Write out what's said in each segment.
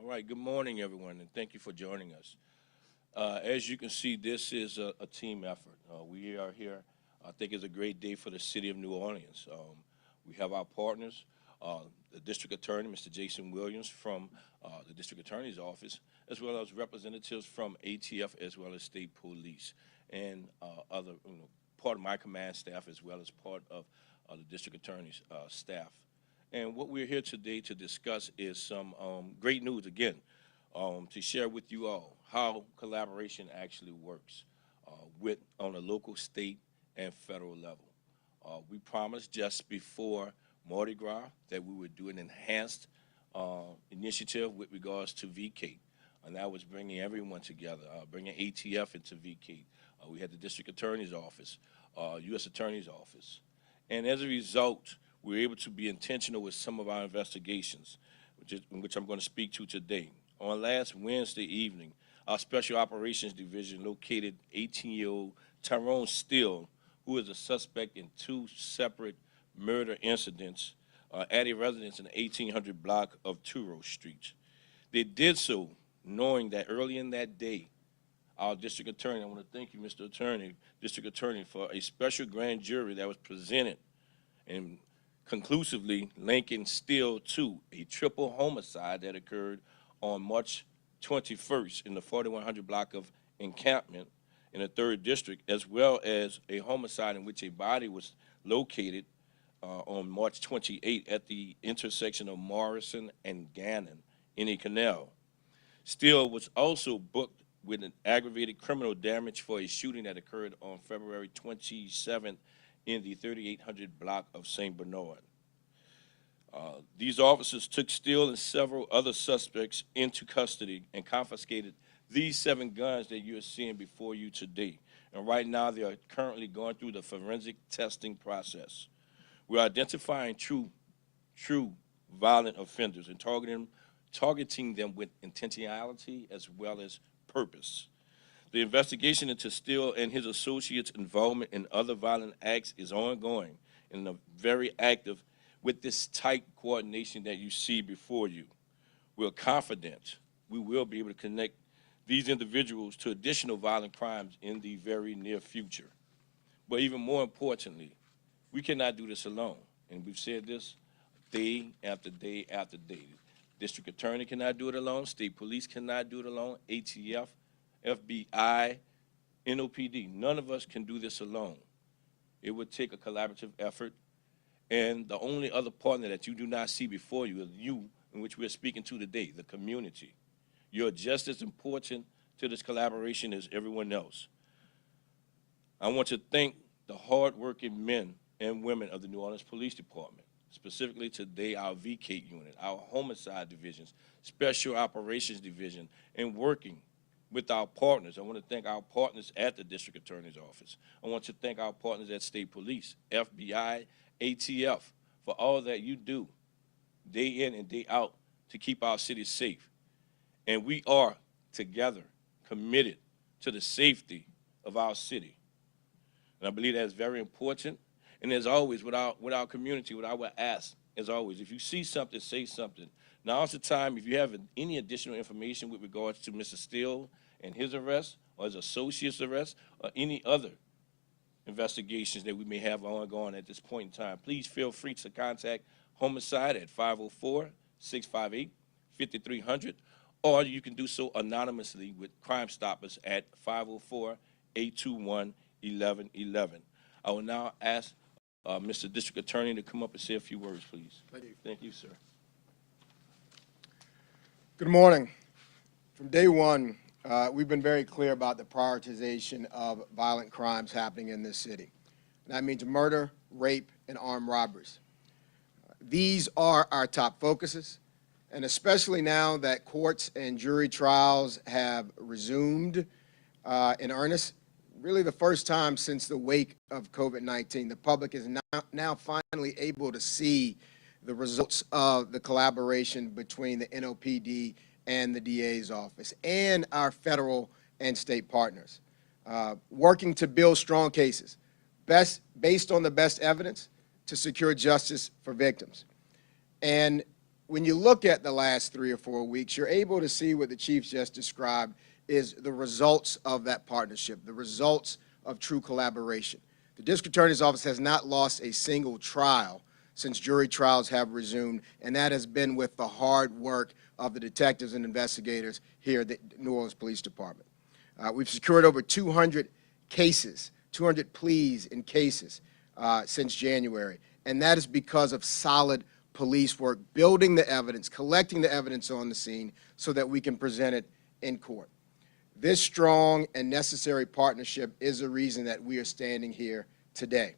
All right, good morning, everyone, and thank you for joining us. As you can see, this is a team effort. We are here. I think it's a great day for the city of New Orleans. We have our partners, the district attorney, Mr. Jason Williams, from the district attorney's office, as well as representatives from ATF, as well as state police, and other, part of my command staff, as well as part of the district attorney's staff. And what we're here today to discuss is some great news, again, to share with you all how collaboration actually works on a local, state, and federal level. We promised just before Mardi Gras that we would do an enhanced initiative with regards to VCATE, and that was bringing everyone together, bringing ATF into VCATE. We had the district attorney's office, U.S. attorney's office, and as a result, we were able to be intentional with some of our investigations, which I'm going to speak to today. On last Wednesday evening, our Special Operations Division located 18-year-old Tyrone Steele, who is a suspect in two separate murder incidents at a residence in the 1800 block of Tyrone Street. They did so knowing that early in that day, our district attorney, I want to thank you, Mr. Attorney, district attorney, for a special grand jury that was presented and conclusively linking Steele to a triple homicide that occurred on March 21st in the 4100 block of Encampment in the 3rd District, as well as a homicide in which a body was located on March 28th at the intersection of Morrison and Gannon in a canal. Steele was also booked with an aggravated criminal damage for a shooting that occurred on February 27th in the 3800 block of St. Bernard. These officers took Steele and several other suspects into custody and confiscated these 7 guns that you are seeing before you today. And right now, they are currently going through the forensic testing process. We're identifying true violent offenders and targeting them with intentionality as well as purpose. The investigation into Steele and his associates' involvement in other violent acts is ongoing and very active with this tight coordination that you see before you. We're confident we will be able to connect these individuals to additional violent crimes in the very near future. But even more importantly, we cannot do this alone. And we've said this day after day after day. District attorney cannot do it alone. State police cannot do it alone. ATF, FBI, NOPD. None of us can do this alone. It would take a collaborative effort. And the only other partner that you do not see before you is you, in which we're speaking to today, the community. You're just as important to this collaboration as everyone else. I want to thank the hardworking men and women of the New Orleans Police Department, specifically today our VCATE unit, our homicide divisions, Special Operations Division, and working with our partners. I want to thank our partners at the District Attorney's Office. I want to thank our partners at State Police, FBI, ATF, for all that you do day in and day out to keep our city safe. And we are together committed to the safety of our city. And I believe that's very important. And as always, with our community, what I would ask, as always, if you see something, say something. Now's the time, if you have any additional information with regards to Mr. Steele and his arrest, or his associate's arrest, or any other investigations that we may have ongoing at this point in time, please feel free to contact Homicide at 504-658-5300, or you can do so anonymously with Crime Stoppers at 504-821-1111. I will now ask Mr. District Attorney to come up and say a few words, please. Thank you. Thank you, sir. Good morning. From day one, we've been very clear about the prioritization of violent crimes happening in this city. And that means murder, rape, and armed robberies. These are our top focuses, and especially now that courts and jury trials have resumed in earnest, really the first time since the wake of COVID-19, the public is now finally able to see the results of the collaboration between the NOPD and the DA's office and our federal and state partners, working to build strong cases based on the best evidence to secure justice for victims. And when you look at the last 3 or 4 weeks, you're able to see what the chief just described is the results of that partnership, the results of true collaboration. The district attorney's office has not lost a single trial since jury trials have resumed, and that has been with the hard work of the detectives and investigators here at the New Orleans Police Department. We've secured over 200 cases, 200 pleas in cases since January, and that is because of solid police work, building the evidence, collecting the evidence on the scene so that we can present it in court. This strong and necessary partnership is the reason that we are standing here today,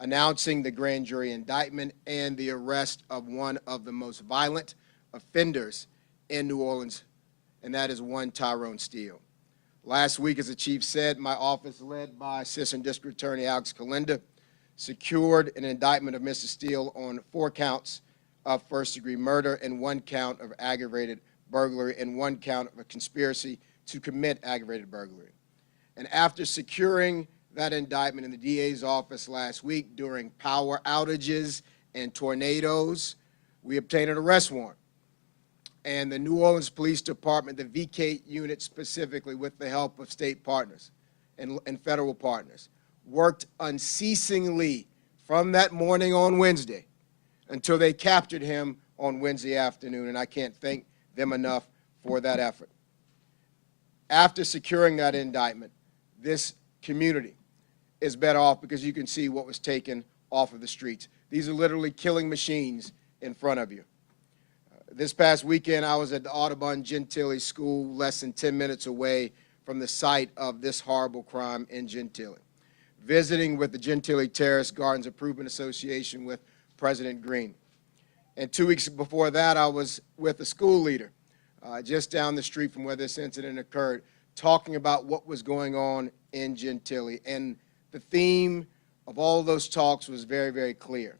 announcing the grand jury indictment and the arrest of one of the most violent offenders in New Orleans, and that is one Tyrone Steele. Last week, as the chief said, my office, led by Assistant District Attorney Alex Kalinda, secured an indictment of Mr. Steele on 4 counts of first-degree murder and 1 count of aggravated burglary and 1 count of a conspiracy to commit aggravated burglary. And after securing that indictment in the DA's office last week during power outages and tornadoes, we obtained an arrest warrant. And the New Orleans Police Department, the VK unit specifically, with the help of state partners and federal partners, worked unceasingly from that morning on Wednesday until they captured him on Wednesday afternoon, and I can't thank them enough for that effort. After securing that indictment, this community is better off because you can see what was taken off of the streets. These are literally killing machines in front of you. This past weekend, I was at the Audubon Gentilly School, less than 10 minutes away from the site of this horrible crime in Gentilly, visiting with the Gentilly Terrace Gardens Improvement Association with President Green. And 2 weeks before that, I was with a school leader just down the street from where this incident occurred, talking about what was going on in Gentilly. And the theme of all those talks was very, very clear.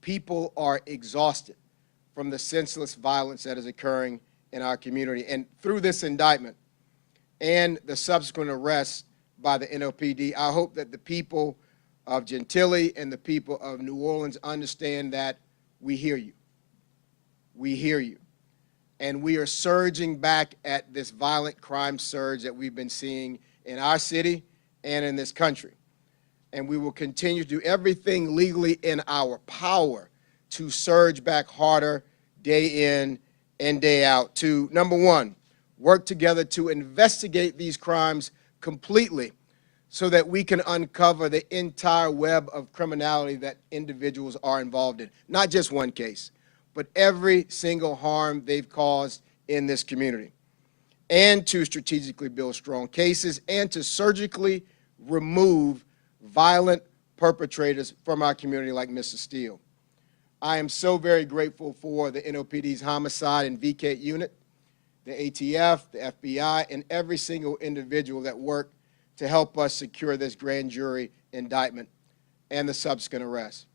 People are exhausted from the senseless violence that is occurring in our community. And through this indictment and the subsequent arrest by the NOPD, I hope that the people of Gentilly and the people of New Orleans understand that we hear you. We hear you. And we are surging back at this violent crime surge that we've been seeing in our city and in this country. And we will continue to do everything legally in our power to surge back harder day in and day out to, number one, work together to investigate these crimes completely so that we can uncover the entire web of criminality that individuals are involved in. Not just one case, but every single harm they've caused in this community. And to strategically build strong cases and to surgically remove violent perpetrators from our community like Mr. Steele. I am so very grateful for the NOPD's homicide and VK unit, the ATF, the FBI, and every single individual that worked to help us secure this grand jury indictment and the subsequent arrest.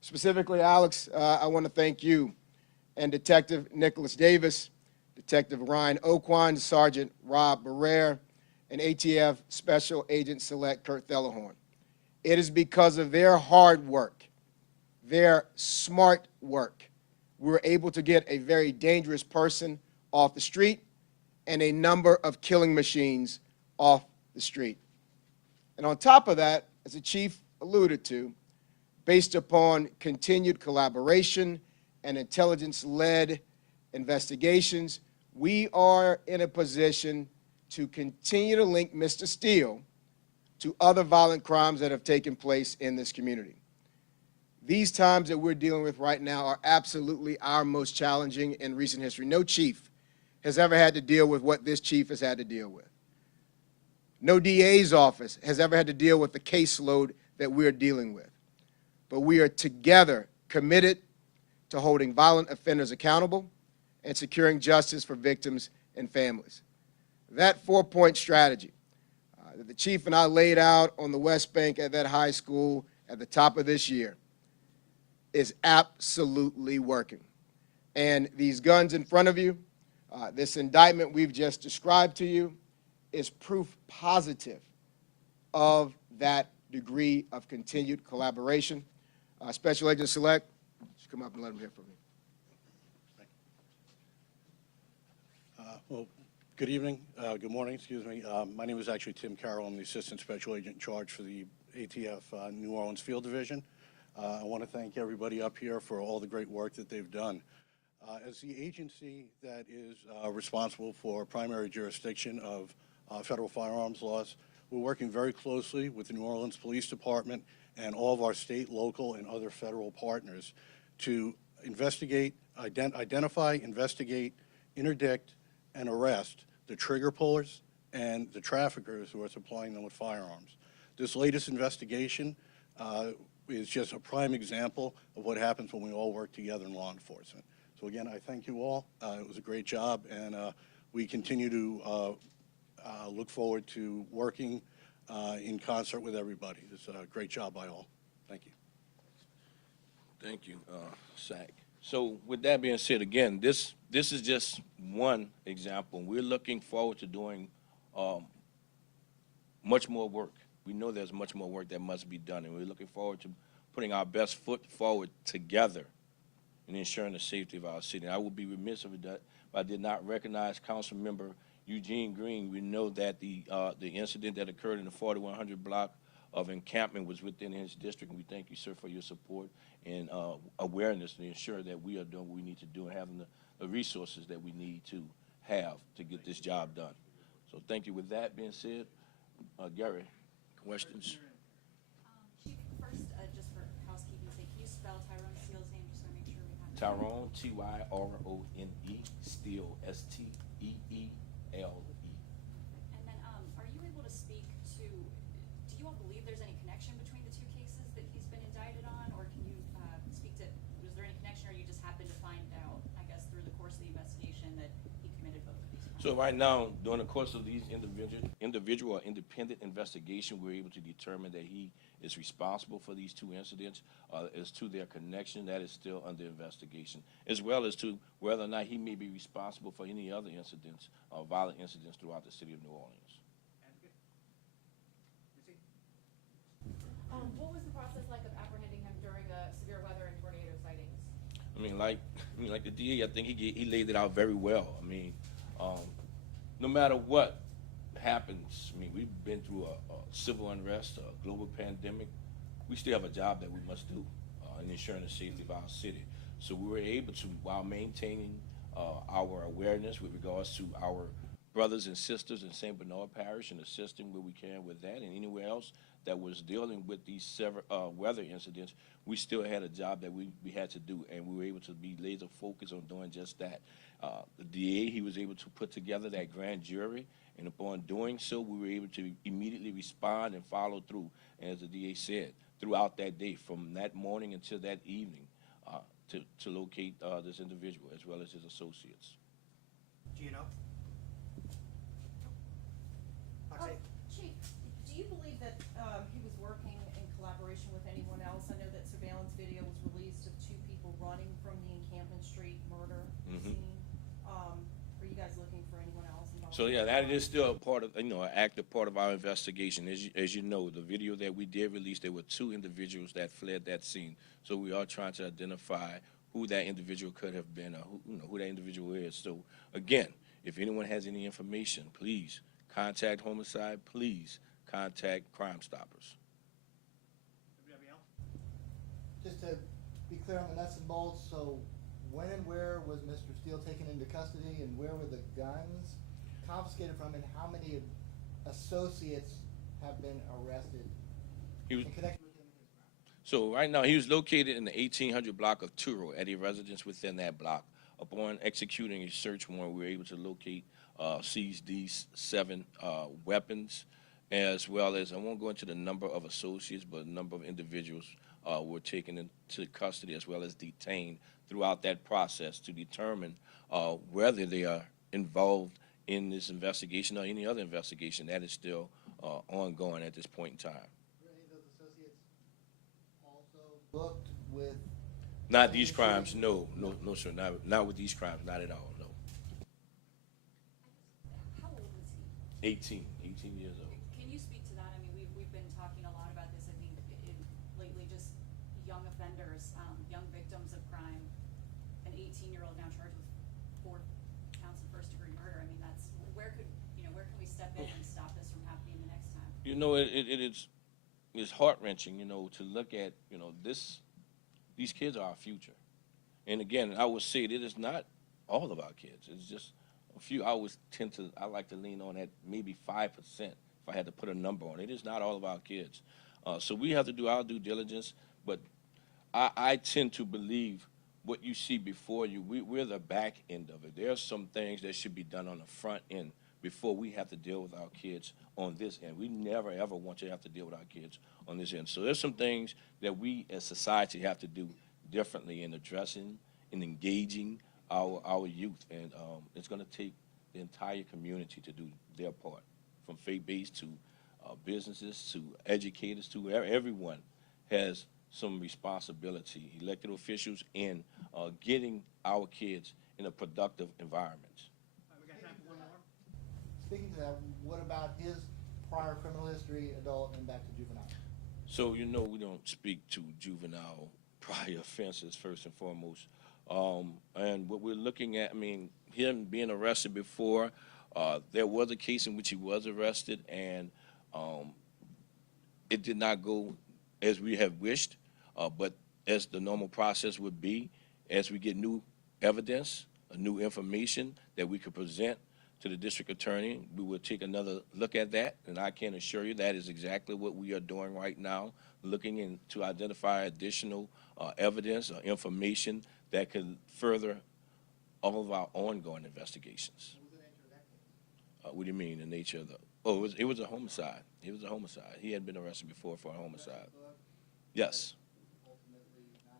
Specifically, Alex, I want to thank you and Detective Nicholas Davis, Detective Ryan Oquan, Sergeant Rob Barrere, and ATF Special Agent Select Kurt Thellerhorn. It is because of their hard work, their smart work, we were able to get a very dangerous person off the street and a number of killing machines off the street. And on top of that, as the chief alluded to, based upon continued collaboration and intelligence-led investigations, we are in a position to continue to link Mr. Steele to other violent crimes that have taken place in this community. These times that we're dealing with right now are absolutely our most challenging in recent history. No chief has ever had to deal with what this chief has had to deal with. No DA's office has ever had to deal with the caseload that we're dealing with. But we are together committed to holding violent offenders accountable and securing justice for victims and families. That 4-point strategy that the chief and I laid out on the West Bank at that high school at the top of this year is absolutely working. And these guns in front of you, this indictment we've just described to you, is proof positive of that degree of continued collaboration. Special Agent Select, just come up and let him hear from me. Well, good evening, good morning, excuse me. My name is actually Tim Carroll. I'm the Assistant Special Agent in charge for the ATF New Orleans Field Division. I want to thank everybody up here for all the great work that they've done. As the agency that is responsible for primary jurisdiction of federal firearms laws, we're working very closely with the New Orleans Police Department and all of our state, local, and other federal partners to investigate, identify, investigate, interdict, and arrest the trigger pullers and the traffickers who are supplying them with firearms. This latest investigation is just a prime example of what happens when we all work together in law enforcement. So again, I thank you all. It was a great job, and we continue to look forward to working in concert with everybody. It's a great job by all. Thank you. Thank you, Zach. So with that being said, again, this is just one example. We're looking forward to doing much more work. We know there's much more work that must be done, and we're looking forward to putting our best foot forward together in ensuring the safety of our city. And I would be remiss if I did not recognize Council Member Eugene Green. We know that the incident that occurred in the 4100 block of encampment was within his district, and we thank you, sir, for your support and awareness to ensure that we are doing what we need to do and having the resources that we need to have to get this job done. So thank you. With that being said, Gary, questions? Chief, first, just for housekeeping's sake, can you spell Tyrone Steele's name just to make sure we have it? Tyrone, Tyrone, Steele, Steele. And then, are you able to speak to, do you all believe there's any connection between the two cases that he's been indicted on, or can you speak to, was there any connection, or you just happened to find out, I guess, through the course of the investigation that he committed both of these crimes? So right now, during the course of these individual or independent investigation, we're able to determine that he is responsible for these two incidents. As to their connection, that is still under investigation, as well as to whether or not he may be responsible for any other incidents, violent incidents throughout the city of New Orleans. What was the process like of apprehending him during severe weather and tornado sightings? I mean, like the DA, I think he laid it out very well. I mean, no matter what happens, I mean, we've been through a civil unrest, a global pandemic. We still have a job that we must do in ensuring the safety of our city. So we were able to, while maintaining our awareness with regards to our brothers and sisters in St. Bernard Parish and assisting where we can with that, and anywhere else that was dealing with these weather incidents, we still had a job that we had to do, and we were able to be laser focused on doing just that. The DA, he was able to put together that grand jury, and upon doing so, we were able to immediately respond and follow through, and as the DA said, throughout that day, from that morning until that evening, to locate this individual as well as his associates. Gino? Chief, do you believe that he was working in collaboration with anyone else? I know that surveillance video was released of two people running from the Encampment Street murder scene. Are you guys looking for anyone else involved? So yeah, that is still a part of, an active part of our investigation. As you know, the video that we did release, there were two individuals that fled that scene. So we are trying to identify who that individual could have been, or who that individual is. So again, if anyone has any information, please contact Homicide. Please contact Crime Stoppers. Anybody else? Just to be clear on the nuts and bolts, so when and where was Mr. Steele taken into custody, and where were the guns confiscated from, and how many associates have been arrested in connection with him and his crime? So right now, he was located in the 1800 block of Tyrone at a residence within that block. Upon executing a search warrant, we were able to locate, seize these 7 weapons, as well as, I won't go into the number of associates, but a number of individuals were taken into custody as well as detained throughout that process to determine whether they are involved in this investigation or any other investigation. That is still ongoing at this point in time. Were any of those associates also booked with? Not these crimes, no, sir, not with these crimes, not at all, no. How old was he? 18 years old. Can you speak to that? I mean, we've been talking a lot about this, I think, lately, just young offenders, young victims of crime. An 18-year-old now charged with 4 counts of first-degree murder. I mean, step in and stop this from happening the next time? You know, it's heart-wrenching, you know, to look at, you know, these kids are our future. And again, I would say that it's not all of our kids. It's just a few. I like to lean on that maybe 5% if I had to put a number on it. It is not all of our kids. So we have to do our due diligence, but I tend to believe what you see before you, we're the back end of it. There are some things that should be done on the front end before we have to deal with our kids on this end. We never, ever want to have to deal with our kids on this end. So there's some things that we as society have to do differently in addressing and engaging our youth. And it's going to take the entire community to do their part, from faith-based to businesses to educators to everyone has some responsibility, elected officials, in getting our kids in a productive environment. All right, we got time for one more. Speaking to that, what about his prior criminal history, adult, and back to juvenile? So, you know, we don't speak to juvenile prior offenses first and foremost. And what we're looking at, I mean, him being arrested before, there was a case in which he was arrested, and it did not go as we have wished, but as the normal process would be, as we get new evidence, new information that we could present to the district attorney, we will take another look at that, and I can assure you that is exactly what we are doing right now, looking in to identify additional evidence or information that could further all of our ongoing investigations. What do you mean, the nature of the? Oh, it was a homicide. It was a homicide. He had been arrested before for a homicide. Yes.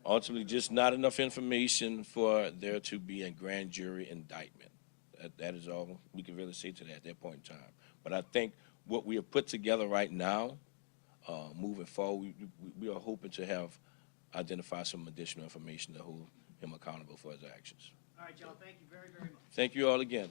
Ultimately, just not enough information for there to be a grand jury indictment. That is all we can really say to that at that point in time. But I think what we have put together right now, moving forward, we are hoping to have identified some additional information to hold him accountable for his actions. All right, y'all, thank you very, very much. Thank you all again.